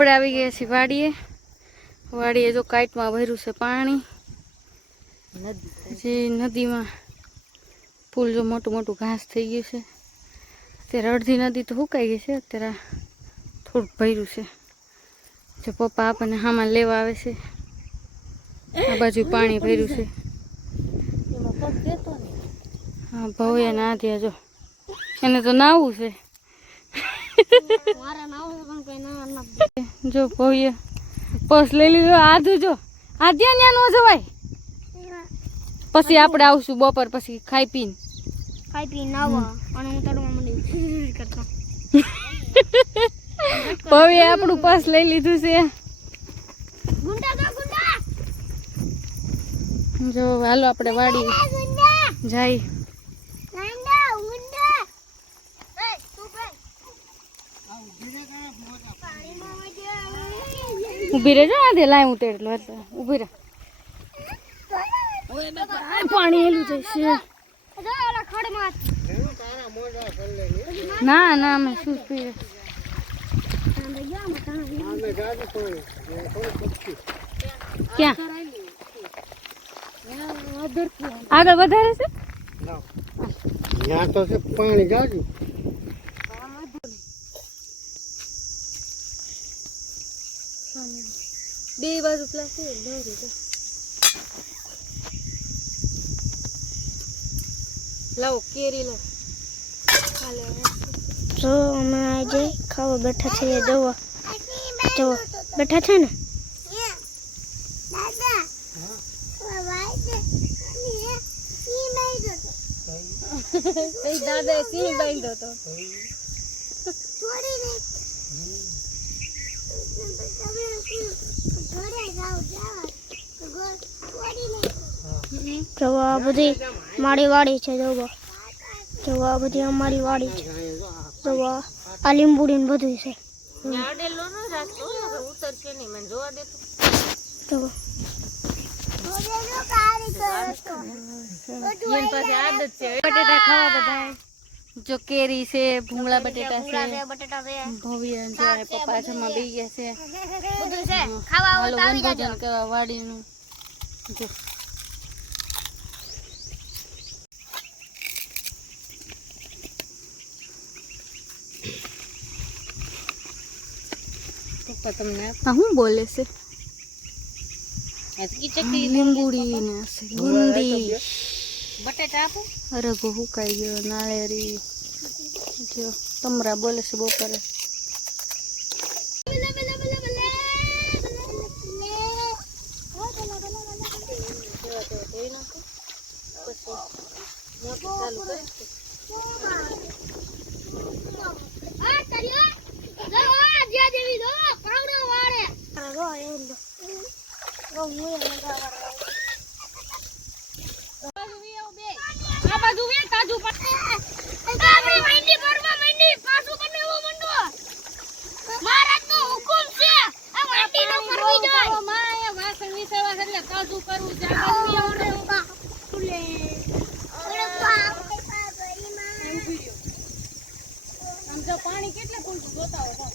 આપણે આવી ગયા છીએ વાડીએ. વાડીએ જો કાઈટમાં ભર્યું છે પાણી. જે નદીમાં ફૂલ જો મોટું મોટું ઘાસ થઈ ગયું છે. અત્યારે અડધી નદી તો સુકાઈ ગઈ છે. અત્યારે થોડુંક ભર્યું છે. જો પપ્પા આપણને સામાન લેવા આવે છે. આ બાજુ પાણી ભર્યું છે. હા ભવ્ય ના ત્યાં જો એને તો નાવું છે. જો ભવ્ય પસ લઈ લીધો. આધું જો આધ્યા ન્યા નો જવાય. પછી આપણે આવશું બપોર પછી ખાઈ પીને આવો અને હું તડવા માંડી કરતો. ભવ્ય આપણું પસ લઈ લીધું છે. જો હાલો આપણે વાડી જાય. ઉભી રહેજો. આધે લાય હું તેડલો ઉભી રહે. પાણી એલું જશે. ના ના અમે શું પીએ. ક્યાં આગળ વધારે છે. ત્યાં તો છે પાણી જાજુ. બે બાજુ પ્લાસ્ટિક લાવો કેરી લો. જો અમે આજે ખાવા બેઠા છીએ. જોવો જોવો બેઠા છે ને. દાદા સિંહ બાંધ્યો તો. જો આ બધી મારી વાડી છે. જોવો જોવો આ બધી અમારી વાડી છે. જોવો આ લીંબુડી ને બધું છે. જોવો બટેટા ખાવા બધા. જો કેરી છે, ભૂંગળા બટેટા છે. ભવ્ય જો પપ્પા જમા બેસી ગયા છે. હાલો વનભોજન કરવા વાડીનું. જો પપ્પા તમને શું બોલે છે. લીંબુડી ને ગુંદી બટેટા આપો. અરગો સુકાઈ ગયો. નાળિયેરી જો તમરા બોલે છે બપોરે. પાણી કેટલે પૂરતું જોતા હોય.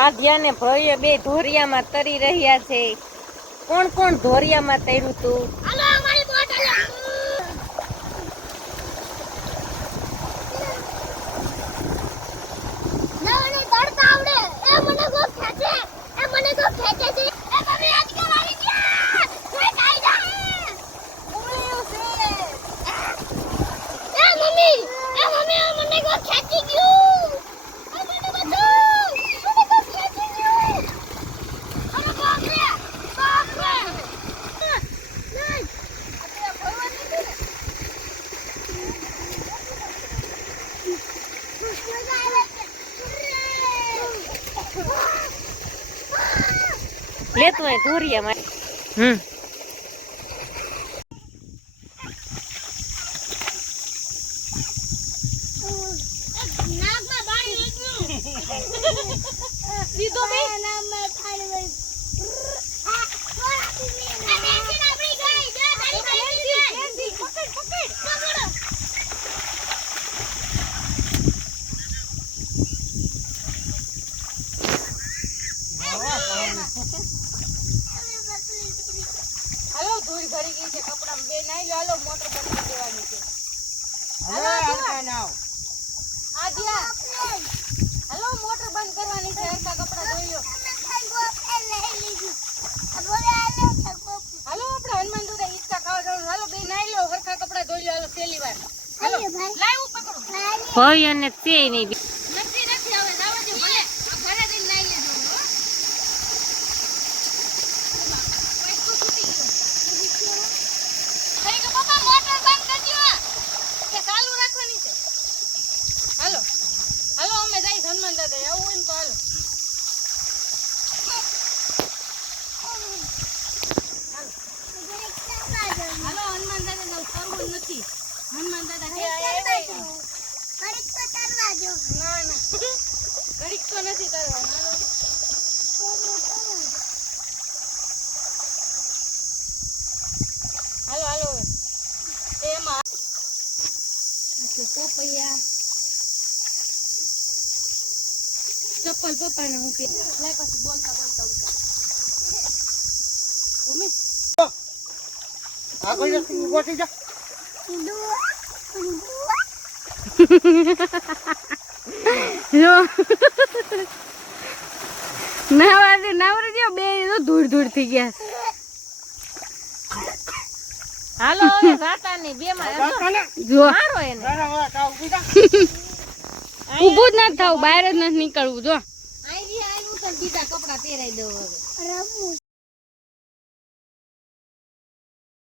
આધ્યા ને ભવ્ય બે ધોરિયામાં તરી રહ્યા છે. કોણ કોણ ધોરિયામાં તર્યું તું? હાલો અમારી બોટ નવને તડતા આવડે એ મને કો ખેંચે છે એ મમ્મી આજકાલ આવી ગયા કોઈ કાઈ જાય ઉળ્યો છે એ મમ્મી મને કો ખેંચી ગયું એ મને બચાવ મને કો ખેંચી ગયું અરે બાપ રે નહીં આપણે ભરવા નથી લેતું હોય ધોરિયામાં. નાકમાં પાણી નીકળ્યું સીધો બે નાકમાં પાણી આ બેસી આપણી ગઈ જો તારી ભાઈ પકડ હાલો ધૂળ ભરી ગઈ છે કપડાં બે નાઈ લો હાલો મોટર બંધ કરી દેવાની છે હવે હલકા નાવ. આધ્યા હાલો મોટર બંધ કરવાની છે હરખા કપડાં ધોઈ લો હાલો આપણે હનુમાન દાદા ઈચ્છા ખાવા જવાનું હાલો બે નાઈ લો હરખા કપડાં ધોઈ લો હાલો પહેલી વાર હાલો લાવ પકડો ભવ્ય ને તે નહીં. નથી હવે જાવા દે ભલે આ ઘરે જઈને નાઈ લેજો હો પૈસો છૂટી ગયો થઈ ગયો પપ્પા મોટર બંધ કરજો કે ચાલુ રાખવાની છે હાલો હાલો અમે જઈ હનુમાન દાદા આવું હોય ને તો હાલો હાલો હનુમાન દાદા નું કરવું નથી હનુમાન દાદા કે આવ્યા ના ના ઘડીક તો નથી કરવાનું હાલો હાલો હાલો એમાં પોપૈયા ચપ્પલ પપ્પાને હું કે લાય પછી બોલતા ઉતા ઘૂમે આગળ જતી ઊભો થઈ જા. જો નવરાત્રી નવરી બે તો ધૂળ ધૂળ થઈ ગયા હાલો હવે જાતા નહીં બે માં જો મારો એને. બરાબર કાવ બીજા ઊભું જ ના થાવ બહાર જ નથી નીકળવું જો આઈ ઉતર બીજા કપડા પહેરાઈ દઉં હવે.